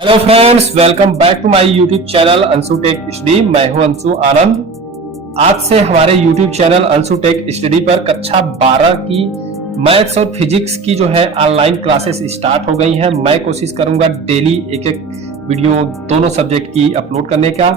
Hello friends, welcome back to my YouTube channel Anshu tech study. मैं हूं अंशु आनंद। आज से हमारे YouTube channel Anshu tech study पर कक्षा 12 की मैथ्स और फिजिक्स की जो है ऑनलाइन क्लासेस स्टार्ट हो गई हैं। मैं कोशिश करूंगा डेली एक एक वीडियो दोनों सब्जेक्ट की अपलोड करने का।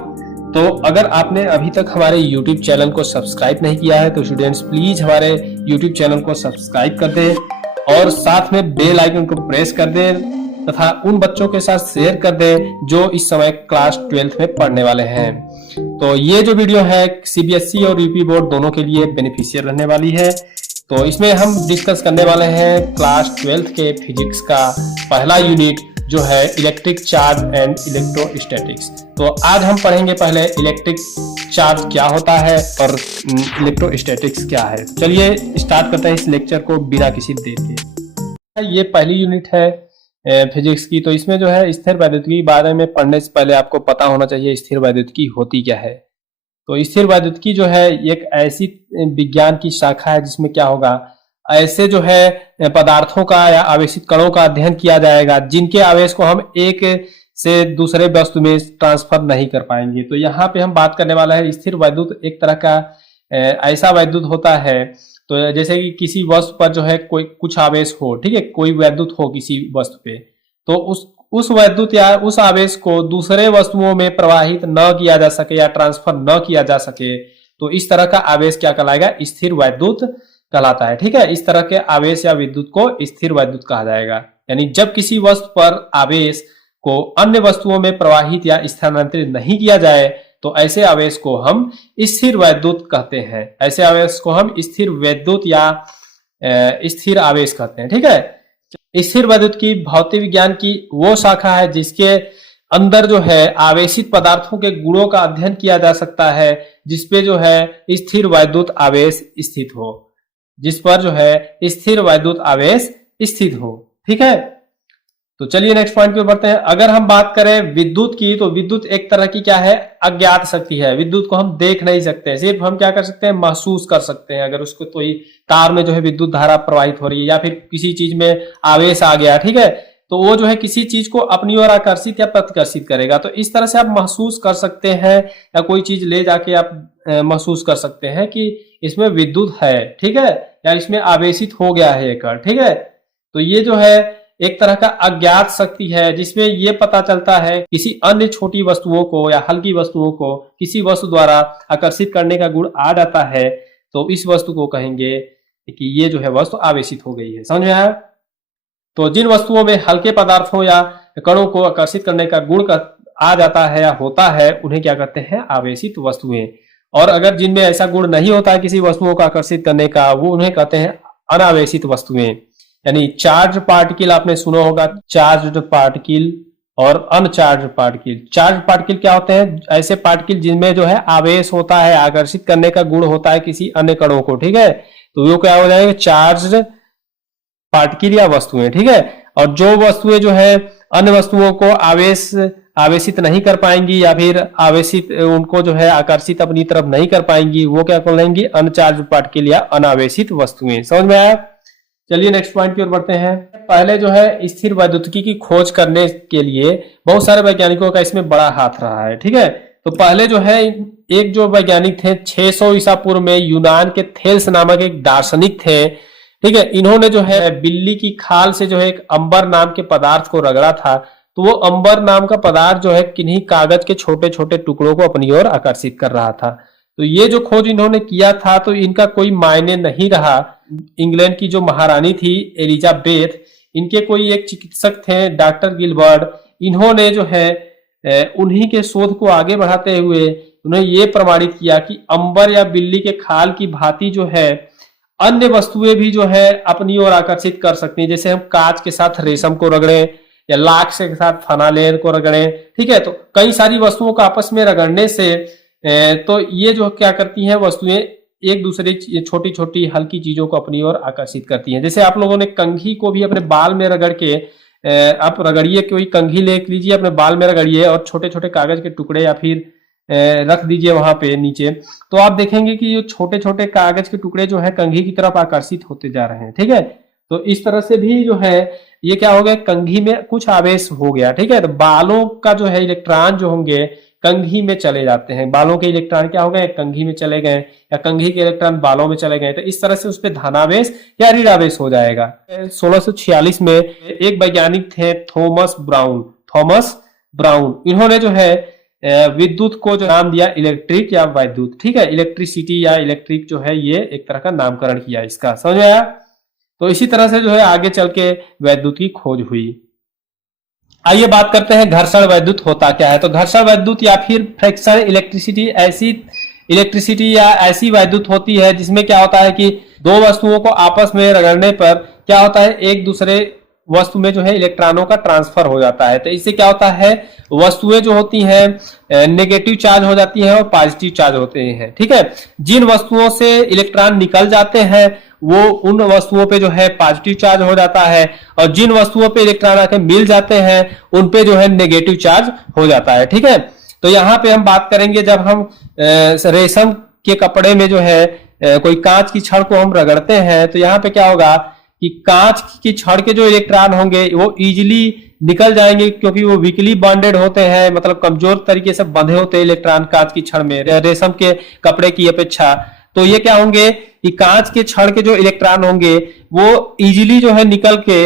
तो अगर आपने अभी तक हमारे यूट्यूब चैनल को सब्सक्राइब नहीं किया है तो स्टूडेंट्स प्लीज हमारे यूट्यूब चैनल को सब्सक्राइब कर दें और साथ में बेल आइकन को प्रेस कर दें तथा उन बच्चों के साथ शेयर कर दें जो इस समय क्लास 12th में पढ़ने वाले हैं। तो ये जो वीडियो है सीबीएसई और यूपी बोर्ड दोनों के लिए बेनिफिशियल रहने वाली है। तो इसमें हम डिस्कस करने वाले हैं क्लास 12th के फिजिक्स का पहला यूनिट जो है इलेक्ट्रिक चार्ज एंड इलेक्ट्रोस्टैटिक्स। तो आज हम पढ़ेंगे पहले इलेक्ट्रिक चार्ज क्या होता है और इलेक्ट्रोस्टैटिक्स क्या है। चलिए स्टार्ट करते हैं इस लेक्चर को बिना किसी देर के। ये पहली यूनिट है फिजिक्स की। तो इसमें जो है स्थिर वैद्युतिकी के बारे में पढ़ने से पहले आपको पता होना चाहिए स्थिर वैद्युतिकी होती क्या है। तो स्थिर वैद्युतिकी जो है एक ऐसी विज्ञान की शाखा है जिसमें क्या होगा, ऐसे जो है पदार्थों का या आवेशित कणों का अध्ययन किया जाएगा जिनके आवेश को हम एक से दूसरे वस्तु में ट्रांसफर नहीं कर पाएंगे। तो यहाँ पे हम बात करने वाला है स्थिर वैद्युत एक तरह का ऐसा वैद्युत होता है। तो जैसे कि किसी वस्तु पर जो है कोई कुछ आवेश हो, ठीक है, कोई वैद्युत हो किसी वस्तु पे, तो उस वैद्युत या उस आवेश को दूसरे वस्तुओं में प्रवाहित न किया जा सके या ट्रांसफर न किया जा सके, तो इस तरह का आवेश क्या कहलाएगा, स्थिर वैद्युत कहलाता है। ठीक है, इस तरह के आवेश या विद्युत को स्थिर वैद्युत कहा जाएगा। यानी जब किसी वस्तु पर आवेश को अन्य वस्तुओं में प्रवाहित या स्थानांतरित नहीं किया जाए तो ऐसे आवेश को हम स्थिर वैद्युत कहते हैं। ऐसे आवेश को हम स्थिर वैद्युत या स्थिर आवेश कहते हैं। ठीक है, स्थिर वैद्युत की भौतिक विज्ञान की वो शाखा है जिसके अंदर जो है आवेशित पदार्थों के गुणों का अध्ययन किया जा सकता है जिसपे जो है स्थिर वैद्युत आवेश स्थित हो, जिस पर जो है स्थिर वैद्युत आवेश स्थित हो। ठीक है, तो चलिए नेक्स्ट पॉइंट पे बढ़ते हैं। अगर हम बात करें विद्युत की, तो विद्युत एक तरह की क्या है, अज्ञात शक्ति है। विद्युत को हम देख नहीं सकते, सिर्फ हम क्या कर सकते हैं, महसूस कर सकते हैं। अगर उसको कोई तार में जो है विद्युत धारा प्रवाहित हो रही है या फिर किसी चीज में आवेश आ गया, ठीक है, तो वो जो है किसी चीज को अपनी ओर आकर्षित या प्रतिकर्षित करेगा। तो इस तरह से आप महसूस कर सकते हैं या कोई चीज ले जाके आप महसूस कर सकते हैं कि इसमें विद्युत है, ठीक है, या इसमें आवेशित हो गया है एक, ठीक है। तो ये जो है एक तरह का अज्ञात शक्ति है जिसमें ये पता चलता है किसी अन्य छोटी वस्तुओं को या हल्की वस्तुओं को किसी वस्तु द्वारा आकर्षित करने का गुण आ जाता है, तो इस वस्तु को कहेंगे कि ये जो है वस्तु आवेशित हो गई है। समझ में आया? तो जिन वस्तुओं में हल्के पदार्थों या कणों को आकर्षित करने का गुण आ जाता है या होता है उन्हें क्या कहते हैं, आवेशित वस्तुएं। और अगर जिनमें ऐसा गुण नहीं होता है किसी वस्तुओं को आकर्षित करने का, वो उन्हें कहते हैं अनावेशित वस्तुएं। यानी चार्ज पार्टिकल आपने सुना होगा, चार्ज्ड पार्टिकल और अनचार्ज पार्टिकल। चार्ज पार्टिकल क्या होते हैं, ऐसे पार्टिकल जिनमें जो है आवेश होता है, आकर्षित करने का गुण होता है किसी अन्य कणों को, ठीक है, तो वो क्या हो जाएगा, चार्ज्ड पार्टिकल या वस्तुएं। ठीक है, और जो वस्तुएं जो है अन्य वस्तुओं को आवेशित नहीं कर पाएंगी या फिर आवेशित उनको जो है आकर्षित अपनी तरफ नहीं कर पाएंगी, वो क्या कहलाएंगी, अनचार्ज पार्टिकल या अनावेशित वस्तुएं। समझ में आया? चलिए नेक्स्ट पॉइंट की ओर बढ़ते हैं। पहले जो है स्थिर वैद्युतिकी की खोज करने के लिए बहुत सारे वैज्ञानिकों का इसमें बड़ा हाथ रहा है। ठीक है, तो पहले जो है एक जो वैज्ञानिक थे 600 ईसा पूर्व में, यूनान के थेल्स नामक एक दार्शनिक थे। ठीक है, इन्होंने जो है बिल्ली की खाल से जो है एक अंबर नाम के पदार्थ को रगड़ा था, तो वो अंबर नाम का पदार्थ जो है किन्हीं कागज के छोटे छोटे टुकड़ों को अपनी ओर आकर्षित कर रहा था। तो ये जो खोज इन्होंने किया था तो इनका कोई मायने नहीं रहा। इंग्लैंड की जो महारानी थी एलिजाबेथ, इनके कोई एक चिकित्सक थे डॉक्टर गिलबर्ट, इन्होंने जो है उन्हीं के शोध को आगे बढ़ाते हुए उन्हें ये प्रमाणित किया कि अंबर या बिल्ली के खाल की भांति जो है अन्य वस्तुएं भी जो है अपनी ओर आकर्षित कर सकती हैं। जैसे हम कांच के साथ रेशम को रगड़ें या लाख के साथ फनालेर को रगड़ें, ठीक है, तो कई सारी वस्तुओं को आपस में रगड़ने से तो ये जो क्या करती हैं वस्तुएं एक दूसरे छोटी छोटी हल्की चीजों को अपनी ओर आकर्षित करती हैं। जैसे आप लोगों ने कंघी को भी अपने बाल में रगड़ के आप रगड़िए, कोई कंघी ले लीजिए अपने बाल में रगड़िए और छोटे छोटे कागज के टुकड़े या फिर रख दीजिए वहां पे नीचे, तो आप देखेंगे कि ये छोटे छोटे कागज के टुकड़े जो है कंघी की तरफ आकर्षित होते जा रहे हैं। ठीक है, तो इस तरह से भी जो है ये क्या हो गया, कंघी में कुछ आवेश हो गया, ठीक है। तो बालों का जो है इलेक्ट्रॉन जो होंगे कंघी में चले जाते हैं, बालों के इलेक्ट्रॉन क्या हो गए, कंघी में चले गए, या कंघी के इलेक्ट्रॉन बालों में चले गए, तो इस तरह से उस पर धनावेश या ऋणावेश हो जाएगा। 1646 में एक वैज्ञानिक थे थॉमस ब्राउन, इन्होंने जो है विद्युत को जो नाम दिया इलेक्ट्रिक या वैद्युत, ठीक है। इलेक्ट्रिसिटी या इलेक्ट्रिक जो है ये एक तरह का नामकरण किया इसका, समझ में आया। तो इसी तरह से जो है आगे चल के वैद्युत की खोज हुई। आइए बात करते हैं घर्षण वैद्युत होता क्या है। तो घर्षण वैद्युत या फिर फ्रिक्शन इलेक्ट्रिसिटी या ऐसी वैद्युत होती है जिसमें क्या होता है कि दो वस्तुओं को आपस में रगड़ने पर क्या होता है, एक दूसरे वस्तु में जो है इलेक्ट्रॉनों का ट्रांसफर हो जाता है। तो इससे क्या होता है, वस्तुएं जो होती हैं नेगेटिव चार्ज हो जाती हैं और पॉजिटिव चार्ज होते हैं, ठीक है। जिन वस्तुओं से इलेक्ट्रॉन निकल जाते हैं वो उन वस्तुओं पे जो है पॉजिटिव चार्ज हो जाता है, और जिन वस्तुओं पे इलेक्ट्रॉन आके मिल जाते हैं उन पे जो है नेगेटिव चार्ज हो जाता है, ठीक है। तो यहाँ पे हम बात करेंगे जब हम रेशम के कपड़े में जो है कोई कांच की छड़ को हम रगड़ते हैं तो यहाँ पे क्या होगा कि कांच की छड़ के जो इलेक्ट्रॉन होंगे वो इजीली निकल जाएंगे, क्योंकि वो वीकली बॉन्डेड होते हैं, मतलब कमजोर तरीके से बंधे होते हैं इलेक्ट्रॉन कांच की छड़ में रेशम के कपड़े की अपेक्षा। तो ये क्या होंगे कि कांच के छड़ के जो इलेक्ट्रॉन होंगे वो इजीली जो है निकल के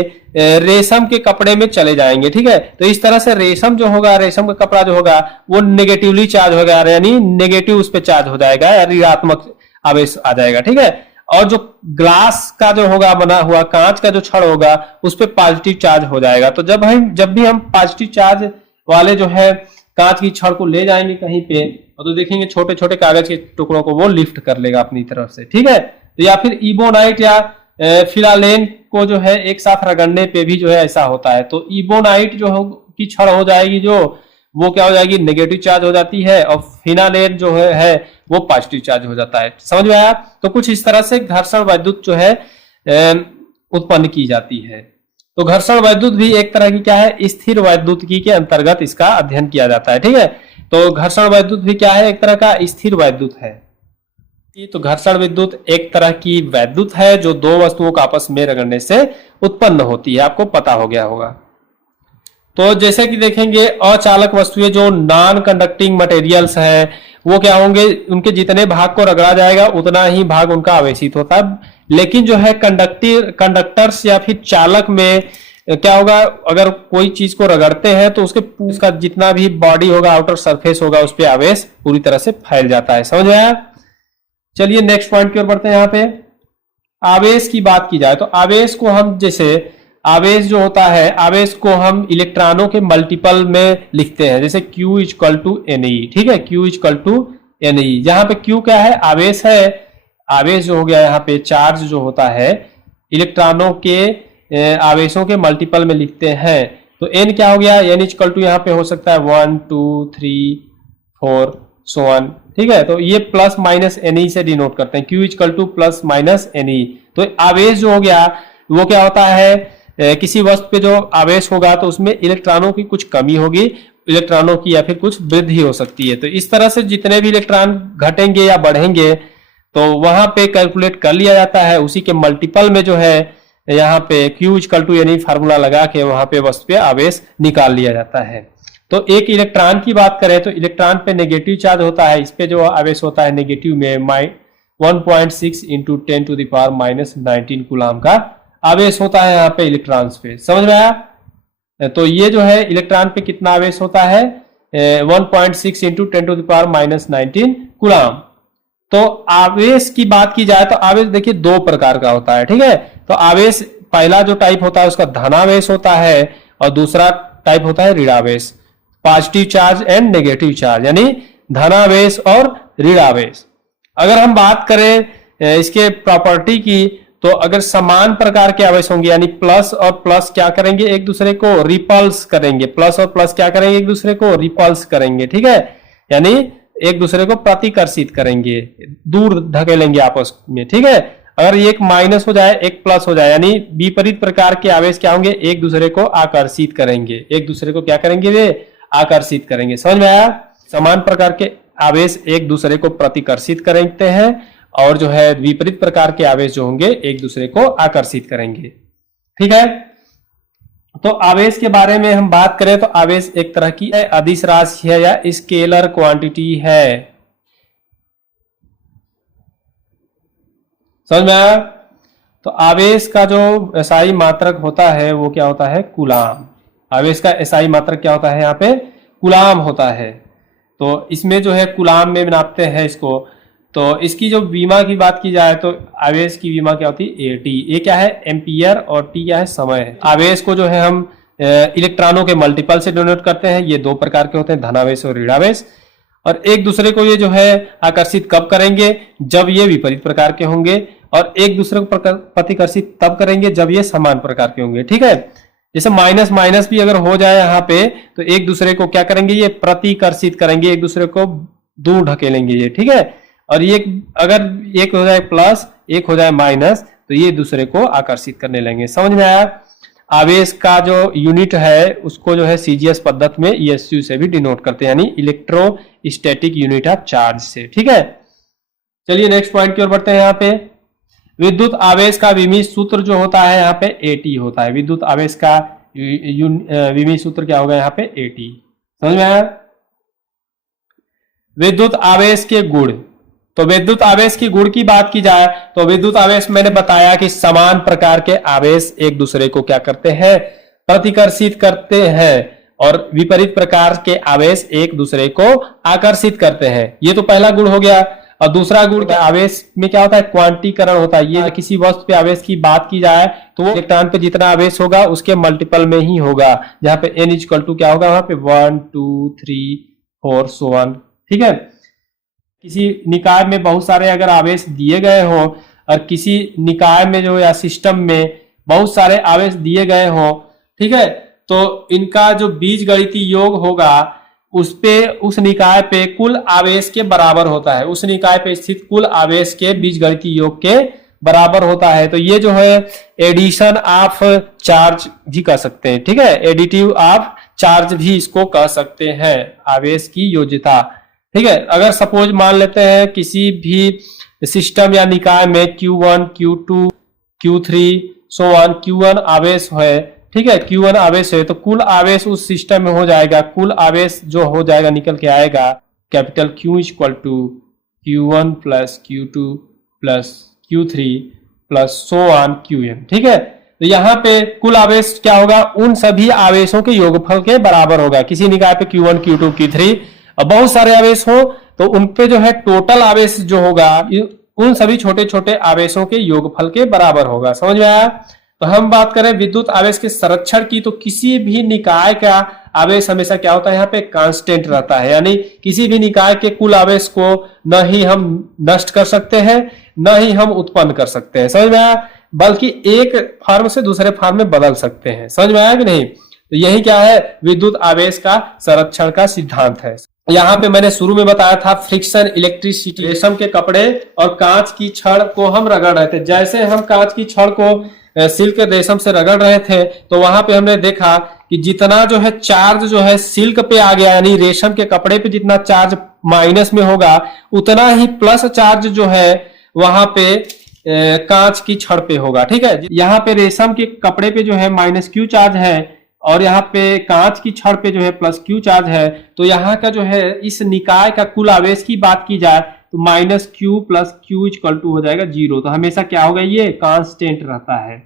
रेशम के कपड़े में चले जाएंगे, ठीक है। तो इस तरह से रेशम जो होगा, रेशम का कपड़ा जो होगा वो नेगेटिवली चार्ज होगा, यानी नेगेटिव उस पर चार्ज हो जाएगा या ऋणात्मक आवेश आ जाएगा, ठीक है। और जो ग्लास का जो होगा बना हुआ कांच का जो छड़ होगा उस पर पॉजिटिव चार्ज हो जाएगा। तो जब भी हम पॉजिटिव चार्ज वाले जो है कांच की छड़ को ले जाएंगे कहीं पे तो देखेंगे छोटे छोटे कागज के टुकड़ों को वो लिफ्ट कर लेगा अपनी तरफ से, ठीक है। तो या फिर इबोनाइट या फिलालेन को जो है एक साथ रगड़ने पे भी जो है ऐसा होता है। तो इबोनाइट जो की छड़ हो जाएगी जो वो क्या हो जाएगी, नेगेटिव चार्ज हो जाती है, और फिनालेन जो है वो पॉजिटिव चार्ज हो जाता है। समझ में आया। तो कुछ इस तरह से घर्षण वैद्युत जो है उत्पन्न की जाती है। तो घर्षण वैद्युत भी एक तरह की क्या है, स्थिर वैद्युतिकी के अंतर्गत इसका अध्ययन किया जाता है, ठीक है। तो घर्षण वैद्युत भी क्या है, एक तरह का स्थिर वैद्युत है। तो घर्षण विद्युत एक तरह की वैद्युत है जो दो वस्तुओं को आपस में रगड़ने से उत्पन्न होती है, आपको पता हो गया होगा। तो जैसे कि देखेंगे अचालक वस्तुएं जो नॉन कंडक्टिंग मटेरियल्स हैं वो क्या होंगे, उनके जितने भाग को रगड़ा जाएगा उतना ही भाग उनका आवेशित होता है। लेकिन जो है कंडक्टर्स या फिर चालक में क्या होगा, अगर कोई चीज को रगड़ते हैं तो उसका जितना भी बॉडी होगा, आउटर सरफेस होगा, उस पर आवेश पूरी तरह से फैल जाता है। समझ में आया। चलिए नेक्स्ट पॉइंट की ओर बढ़ते हैं। यहाँ पे आवेश की बात की जाए तो आवेश को हम जैसे आवेश जो होता है, आवेश को हम इलेक्ट्रॉनों के मल्टीपल में लिखते हैं, जैसे Q इक्वल टू NE, ठीक है। Q इक्वल टू NE, जहां पे Q क्या है, आवेश है। आवेश जो हो गया यहाँ पे चार्ज जो होता है इलेक्ट्रॉनों के आवेशों के मल्टीपल में लिखते हैं। तो N क्या हो गया, N इक्वल टू यहाँ पे हो सकता है 1 2 3 4 so on, ठीक है। तो ये प्लस माइनस NE से डिनोट करते हैं, Q equal two plus minus NE। तो आवेश जो हो गया वो क्या होता है, किसी वस्तु पे जो आवेश होगा तो उसमें इलेक्ट्रॉनों की कुछ कमी होगी, इलेक्ट्रॉनों की या फिर कुछ वृद्धि हो सकती है। तो इस तरह से जितने भी इलेक्ट्रॉन घटेंगे या बढ़ेंगे तो वहां पे कैलकुलेट कर लिया जाता है, उसी के मल्टीपल में जो है यहाँ पे Q इक्वल टू यानी फार्मूला लगा के वहां पे वस्तु पे आवेश निकाल लिया जाता है। तो एक इलेक्ट्रॉन की बात करें तो इलेक्ट्रॉन पे नेगेटिव चार्ज होता है, इस पे जो आवेश होता है नेगेटिव में 1.6 into 10 to the power minus 19 coulomb का आवेश होता है यहाँ पे इलेक्ट्रॉन्स पे। समझ में आया। तो ये जो है इलेक्ट्रॉन पे कितना आवेश होता है 1.6 into 10 to the power minus 19 coulomb. तो आवेश की बात की जाए तो आवेश देखिए दो प्रकार का होता है, ठीक है। तो आवेश पहला जो टाइप होता है उसका धनावेश होता है और दूसरा टाइप होता है ऋणावेश, positive charge and negative charge, यानी धनावेश और ऋणावेश। अगर हम बात करें इसके प्रॉपर्टी की तो अगर समान प्रकार के आवेश होंगे यानी प्लस और प्लस क्या करेंगे, एक दूसरे को रिपल्स करेंगे, प्लस और प्लस क्या करेंगे, एक दूसरे को रिपल्स करेंगे, ठीक है। यानी एक दूसरे को प्रतिकर्षित करेंगे, दूर धकेलेंगे आपस में, ठीक है। अगर एक माइनस हो जाए एक प्लस हो जाए यानी विपरीत प्रकार के आवेश क्या होंगे, एक दूसरे को आकर्षित करेंगे, एक दूसरे को क्या करेंगे, वे आकर्षित करेंगे। समझ में आया। समान प्रकार के आवेश एक दूसरे को प्रतिकर्षित करते हैं और जो है विपरीत प्रकार के आवेश जो होंगे एक दूसरे को आकर्षित करेंगे, ठीक है। तो आवेश के बारे में हम बात करें तो आवेश एक तरह की अदिश राशि है या स्केलर क्वांटिटी है। समझ में आया? तो आवेश का जो एसआई मात्रक होता है वो क्या होता है? कूलाम। आवेश का एसआई मात्रक क्या होता है? यहाँ पे कूलाम होता है। तो इसमें जो है कूलाम में नापते हैं इसको। तो इसकी जो विमा की बात की जाए तो आवेश की विमा क्या होती है? एटी। ए क्या है? एम्पियर, और टी क्या है? समय है। आवेश को जो है हम इलेक्ट्रॉनों के मल्टीपल से डिनोट करते हैं। ये दो प्रकार के होते हैं, धनावेश और ऋणावेश। और एक दूसरे को ये जो है आकर्षित कब करेंगे? जब ये विपरीत प्रकार के होंगे। और एक दूसरे को प्रतिकर्षित तब करेंगे जब ये समान प्रकार के होंगे। ठीक है, जैसे माइनस माइनस भी अगर हो जाए यहाँ पे तो एक दूसरे को क्या करेंगे? ये प्रतिकर्षित करेंगे, एक दूसरे को दूर ढकेलेंगे ये। ठीक है, और ये अगर एक हो जाए प्लस, एक हो जाए माइनस, तो ये दूसरे को आकर्षित करने लगेंगे। समझ में आया? आवेश का जो यूनिट है उसको जो है सीजीएस पद्धति में ईएसयू से भी डिनोट करते हैं, यानी इलेक्ट्रोस्टैटिक यूनिट ऑफ चार्ज से। ठीक है, चलिए नेक्स्ट पॉइंट की ओर बढ़ते हैं। यहाँ पे विद्युत आवेश का विमीय सूत्र जो होता है यहाँ पे एटी होता है। विद्युत आवेश का विमीय सूत्र क्या होगा? यहाँ पे एटी। समझ में आया? विद्युत आवेश के गुण। तो विद्युत आवेश की गुण की बात की जाए तो विद्युत आवेश मैंने बताया कि समान प्रकार के आवेश एक दूसरे को क्या करते हैं? प्रतिकर्षित करते हैं, और विपरीत प्रकार के आवेश एक दूसरे को आकर्षित करते हैं। ये तो पहला गुण हो गया। और दूसरा गुण आवेश में क्या होता है? क्वांटीकरण होता है। ये किसी वस्तु पे आवेश की बात की जाए तो वो इलेक्ट्रॉन पे जितना आवेश होगा उसके मल्टीपल में ही होगा। जहां पे n इक्वल टू क्या होगा? वहां पे 1 2 3 4 so on। ठीक है, किसी निकाय में बहुत सारे अगर आवेश दिए गए हो और किसी निकाय में जो या सिस्टम में बहुत सारे आवेश दिए गए हो, ठीक है, तो इनका जो बीजगणितीय योग होगा उस पे, उस निकाय पे कुल आवेश के बराबर होता है। उस निकाय पे स्थित कुल आवेश के बीजगणितीय योग के बराबर होता है। तो ये जो है एडिशन ऑफ चार्ज भी कह सकते हैं। ठीक है, एडिटिव ऑफ चार्ज भी इसको कह सकते हैं, आवेश की योज्यता। ठीक है, अगर सपोज मान लेते हैं किसी भी सिस्टम या निकाय में Q1 Q2 Q3 so on, Q1 आवेश है। ठीक है, Q1 आवेश है तो कुल आवेश उस सिस्टम में हो जाएगा, कुल आवेश जो हो जाएगा निकल के आएगा capital Q equal to Q1 plus Q2 plus Q3 plus so on Qn। ठीक है, तो यहाँ पे कुल आवेश क्या होगा? उन सभी आवेशों के योगफल के बराबर होगा। किसी निकाय पे Q1 Q2 Q3 और बहुत सारे आवेश हो तो उन पे जो है टोटल आवेश जो होगा उन सभी छोटे छोटे आवेशों के योगफल के बराबर होगा। समझ में आया? तो हम बात करें विद्युत आवेश के संरक्षण की, तो किसी भी निकाय का आवेश हमेशा क्या होता है? यहाँ पे कांस्टेंट रहता है, यानी किसी भी निकाय के कुल आवेश को न ही हम नष्ट कर सकते हैं न ही हम उत्पन्न कर सकते हैं। समझ में आया? बल्कि एक फॉर्म से दूसरे फॉर्म में बदल सकते हैं। समझ में आया कि नहीं? तो यही क्या है? विद्युत आवेश का संरक्षण का सिद्धांत है। यहाँ पे मैंने शुरू में बताया था फ्रिक्शन इलेक्ट्रिसिटी। रेशम के कपड़े और कांच की छड़ को हम रगड़ रहे थे। जैसे हम कांच की छड़ को सिल्क रेशम से रगड़ रहे थे तो वहां पे हमने देखा कि जितना जो है चार्ज जो है सिल्क पे आ गया, यानी रेशम के कपड़े पे जितना चार्ज माइनस में होगा उतना ही प्लस चार्ज जो है वहां पे कांच की छड़ पे होगा। ठीक है, यहाँ पे रेशम के कपड़े पे जो है माइनस क्यू चार्ज है और यहाँ पे कांच की छड़ पे जो है प्लस क्यू चार्ज है। तो यहाँ का जो है इस निकाय का कुल आवेश की बात की जाए तो minus Q plus Q equal to हो जाएगा 0। तो हमेशा क्या होगा? ये कांस्टेंट रहता है।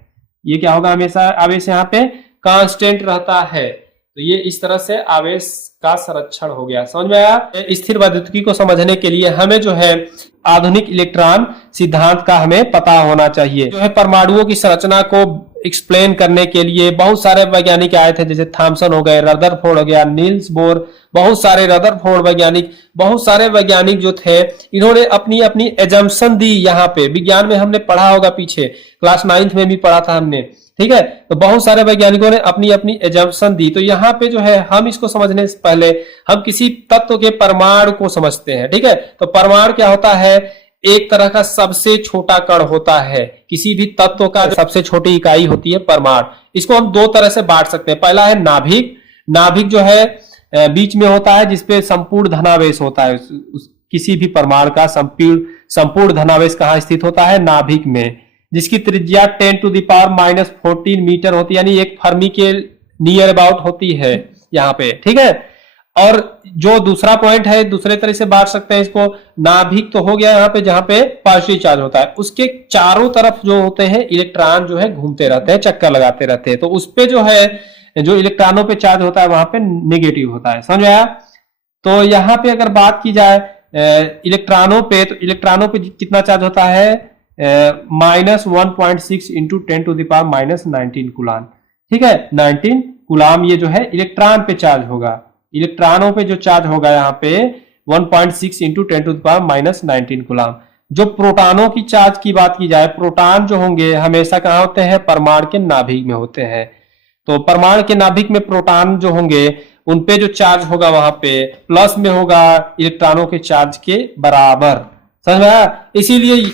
ये क्या होगा? हमेशा आवेश यहाँ पे कांस्टेंट रहता है। तो ये इस तरह से आवेश का संरक्षण हो गया। समझ में आया? स्थिर विद्युतिकी को समझने के लिए हमें जो है आधुनिक इलेक्ट्रॉन सिद्धांत का हमें पता होना चाहिए। जो है परमाणुओं की संरचना को एक्सप्लेन करने के लिए बहुत सारे वैज्ञानिक आए थे, जैसे थॉमसन हो गए, रदरफोर्ड हो गया, नील्स बोर, बहुत सारे रदरफोर्ड वैज्ञानिक, बहुत सारे वैज्ञानिक जो थे इन्होंने अपनी अपनी एजम्पशन दी। यहाँ पे विज्ञान में हमने पढ़ा होगा, पीछे क्लास 9th में भी पढ़ा था हमने। ठीक है, तो बहुत सारे वैज्ञानिकों ने अपनी अपनी एजम्पशन दी। तो यहाँ पे जो है हम इसको समझने से पहले हम किसी तत्व के परमाणु को समझते हैं। ठीक है, तो परमाणु क्या होता है? एक तरह का सबसे छोटा कण होता है। किसी भी तत्व का सबसे छोटी इकाई होती है परमाणु। इसको हम दो तरह से बांट सकते हैं। पहला है नाभिक। नाभिक जो है बीच में होता है जिसपे संपूर्ण धनावेश होता है। किसी भी परमाणु का संपूर्ण धनावेश कहाँ स्थित होता है? नाभिक में, जिसकी त्रिज्या 10⁻⁻14 मीटर होती है, यानी एक फर्मी के नियर अबाउट होती है यहाँ पे, ठीक है। और जो दूसरा पॉइंट है, दूसरे तरह से बांट सकते हैं इसको, नाभिक तो हो गया यहाँ पे जहां पे पॉजिटिव चार्ज होता है, उसके चारों तरफ जो होते हैं इलेक्ट्रॉन जो है घूमते रहते हैं, चक्कर लगाते रहते हैं, तो उस पे जो है जो इलेक्ट्रॉनों पे चार्ज होता है वहां पे नेगेटिव होता है, समझ आया। तो यहाँ पे अगर बात की जाए इलेक्ट्रॉनों पे, तो इलेक्ट्रॉनों पे कितना चार्ज होता है, -1.6 इंटू 10⁻⁻19 कूलाम, ठीक है। 19 कूलाम ये जो है इलेक्ट्रॉन पे चार्ज होगा, इलेक्ट्रॉनों पे जो चार्ज होगा यहाँ पे 1.6 इंटू 10⁻⁻19 कूलाम। जो प्रोटॉनों की चार्ज की बात की जाए, प्रोटॉन जो होंगे हमेशा कहाँ होते हैं, परमाणु के नाभिक में होते हैं। तो परमाणु के नाभिक में प्रोटॉन जो होंगे उन पे जो चार्ज होगा वहां पे प्लस में होगा इलेक्ट्रॉनों के चार्ज के बराबर, समझ में आया। इसीलिए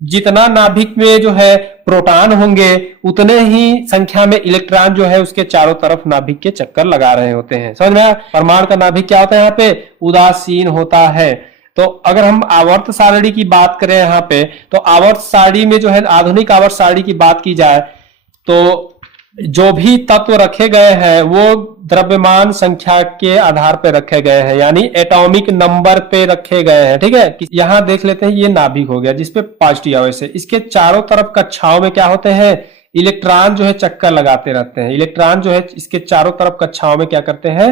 जितना नाभिक में जो है प्रोटॉन होंगे उतने ही संख्या में इलेक्ट्रॉन जो है उसके चारों तरफ नाभिक के चक्कर लगा रहे होते हैं, समझ में आया। परमाणु का नाभिक क्या होता है यहाँ पे, उदासीन होता है। तो अगर हम आवर्त सारणी की बात करें यहाँ पे, तो आवर्त सारणी में जो है आधुनिक आवर्त सारणी की बात की जाए तो जो भी तत्व रखे गए हैं वो द्रव्यमान संख्या के आधार पर रखे गए हैं, यानी एटॉमिक नंबर पे रखे गए हैं, ठीक है। यहां देख लेते हैं, ये नाभिक हो गया जिसपे पॉजिटिव आवेश है, इसके चारों तरफ कक्षाओं में क्या होते हैं, इलेक्ट्रॉन जो है चक्कर लगाते रहते हैं। इलेक्ट्रॉन जो है इसके चारों तरफ कक्षाओं में क्या करते हैं,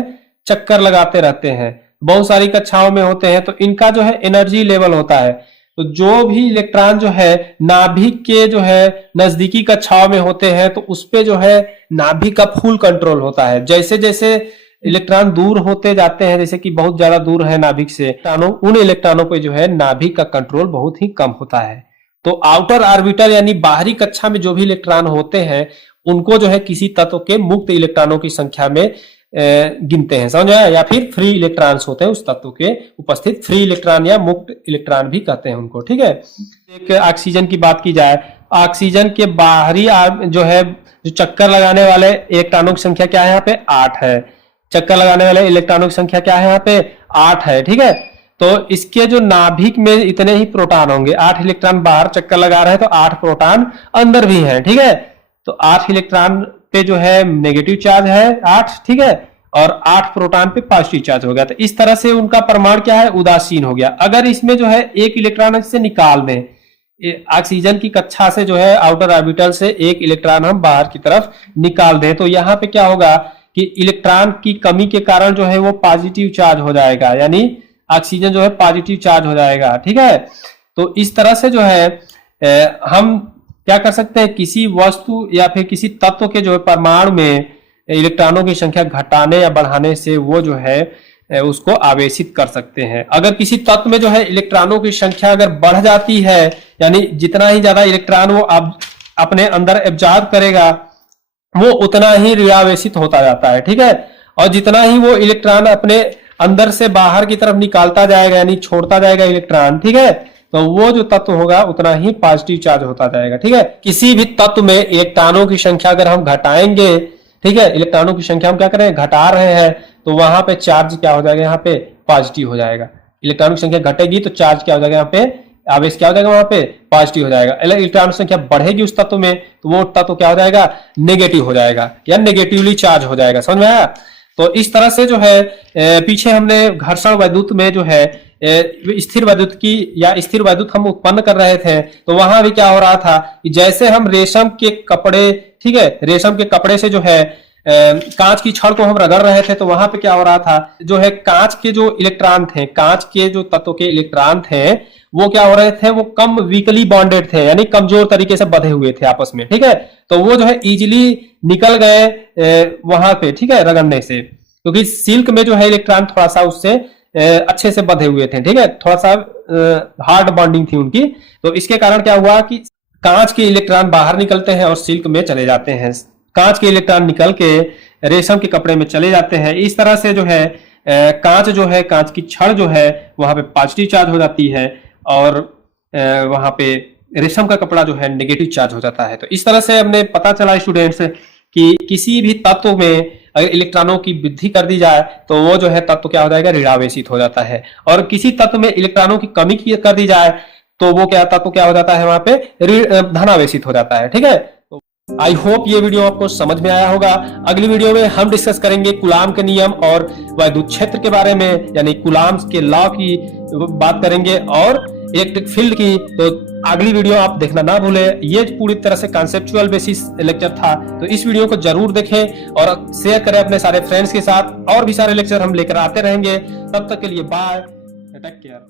चक्कर लगाते रहते हैं, बहुत सारी कक्षाओं में होते हैं। तो इनका जो है एनर्जी लेवल होता है, तो जो भी इलेक्ट्रॉन जो है नाभिक के जो है नजदीकी कक्षाओं में होते हैं तो उस पे जो है नाभिक का फुल कंट्रोल होता है। जैसे जैसे इलेक्ट्रॉन दूर होते जाते हैं, जैसे कि बहुत ज्यादा दूर है नाभिक से, उन इलेक्ट्रॉनों पे जो है नाभिक का कंट्रोल बहुत ही कम होता है। तो आउटर ऑर्बिटल यानी बाहरी कक्षा में जो भी इलेक्ट्रॉन होते हैं उनको जो है किसी तत्व के मुक्त इलेक्ट्रॉनों की संख्या में गिनते हैं, समझ आया। या फिर फ्री इलेक्ट्रॉन्स होते हैं उस तत्व के उपस्थित, फ्री इलेक्ट्रॉन या मुक्त इलेक्ट्रॉन भी कहते हैं उनको, ठीक है। एक ऑक्सीजन की बात की जाए, ऑक्सीजन के बाहरी जो है जो चक्कर लगाने वाले इलेक्ट्रॉनों की संख्या क्या है, यहाँ पे 8 है। चक्कर लगाने वाले इलेक्ट्रॉनों की संख्या क्या है, यहाँ पे 8 है, ठीक है। तो इसके जो नाभिक में इतने ही प्रोटॉन होंगे, 8 इलेक्ट्रॉन बाहर चक्कर लगा रहे हैं तो 8 प्रोटॉन अंदर भी है, ठीक है। तो 8 इलेक्ट्रॉन पे जो है नेगेटिव चार्ज है 8, ठीक है, और 8 प्रोटॉन पे पॉजिटिव चार्ज हो गया। तो इस तरह से उनका परमाणु क्या है, उदासीन हो गया। अगर इसमें जो है एक इलेक्ट्रॉन इससे निकाल दें, ऑक्सीजन की कक्षा से जो है आउटर ऑर्बिटल से एक इलेक्ट्रॉन हम बाहर की तरफ निकाल दें, तो यहाँ पे क्या होगा कि इलेक्ट्रॉन की कमी के कारण जो है वो पॉजिटिव चार्ज हो जाएगा, यानी ऑक्सीजन जो है पॉजिटिव चार्ज हो जाएगा, ठीक है। तो इस तरह से जो है हम क्या कर सकते हैं, किसी वस्तु या फिर किसी तत्व के जो है परमाणु में इलेक्ट्रॉनों की संख्या घटाने या बढ़ाने से वो जो है उसको आवेशित कर सकते हैं। अगर किसी तत्व में जो है इलेक्ट्रॉनों की संख्या अगर बढ़ जाती है, यानी जितना ही ज्यादा इलेक्ट्रॉन वो अपने अंदर एब्जॉर्ब करेगा वो उतना ही रिआवेशित होता जाता है, ठीक है। और जितना ही वो इलेक्ट्रॉन अपने अंदर से बाहर की तरफ निकालता जाएगा, यानी छोड़ता जाएगा इलेक्ट्रॉन, ठीक है, तो वो जो तत्व होगा उतना ही पॉजिटिव चार्ज होता जाएगा, ठीक है। किसी भी तत्व में इलेक्ट्रॉनों की संख्या अगर हम घटाएंगे, ठीक है, इलेक्ट्रॉनों की संख्या हम क्या कर रहे हैं, घटा रहे हैं, तो वहां पे चार्ज क्या हो जाएगा, यहाँ पे पॉजिटिव हो जाएगा। इलेक्ट्रॉनों की संख्या घटेगी तो चार्ज क्या हो जाएगा, यहाँ पे आवेश क्या हो जाएगा, वहां पे पॉजिटिव हो जाएगा। इलेक्ट्रॉनों की संख्या बढ़ेगी उस तत्व में तो वो तत्व क्या हो जाएगा, नेगेटिव हो जाएगा या नेगेटिवली चार्ज हो जाएगा, समझ में आया। तो इस तरह से जो है पीछे हमने घर्षण वैद्युत में जो है स्थिर वैद्युत की या स्थिर वैद्युत हम उत्पन्न कर रहे थे, तो वहां भी क्या हो रहा था कि जैसे हम रेशम के कपड़े, ठीक है, रेशम के कपड़े से जो है कांच की छड़ को हम रगड़ रहे थे, तो वहां पे क्या हो रहा था, जो है कांच के जो इलेक्ट्रॉन थे, कांच के जो तत्व के इलेक्ट्रॉन थे वो क्या हो रहे थे, वो कम वीकली बॉन्डेड थे, यानी कमजोर तरीके से बंधे हुए थे आपस में, ठीक है। तो वो जो है इजिली निकल गए वहां पे, ठीक है, रगड़ने से, क्योंकि सिल्क में जो है इलेक्ट्रॉन थोड़ा सा उससे अच्छे से बंधे हुए थे, ठीक है, थोड़ा सा हार्ड बॉन्डिंग थी उनकी। तो इसके कारण क्या हुआ कि कांच के इलेक्ट्रॉन बाहर निकलते हैं और सिल्क में चले जाते हैं, कांच के इलेक्ट्रॉन निकल के रेशम के कपड़े में चले जाते हैं। इस तरह से जो है कांच जो है, कांच की छड़ जो है वहां पे पॉजिटिव चार्ज हो जाती है और वहां पे रेशम का कपड़ा जो है नेगेटिव चार्ज हो जाता है। तो इस तरह से हमने पता चला स्टूडेंट्स कि किसी भी तत्व में अगर इलेक्ट्रॉनों की वृद्धि कर दी जाए तो वो जो है तत्व क्या हो जाएगा, ऋणावेशित हो जाता है, और किसी तत्व में इलेक्ट्रॉनों की कमी कर दी जाए तो वो क्या तत्व क्या हो जाता है, वहां पे धनावेशित हो जाता है, ठीक है। आई होप ये वीडियो आपको समझ में आया होगा। अगली वीडियो में हम डिस्कस करेंगे कूलाम के नियम और वैद्युत क्षेत्र के बारे में, यानी कूलाम के लॉ की बात करेंगे और इलेक्ट्रिक फील्ड की। तो अगली वीडियो आप देखना ना भूलें। ये पूरी तरह से कॉन्सेप्चुअल बेसिस लेक्चर था, तो इस वीडियो को जरूर देखें और शेयर करें अपने सारे फ्रेंड्स के साथ। और भी सारे लेक्चर हम लेकर आते रहेंगे। तब तक के लिए बाय, टेक केयर।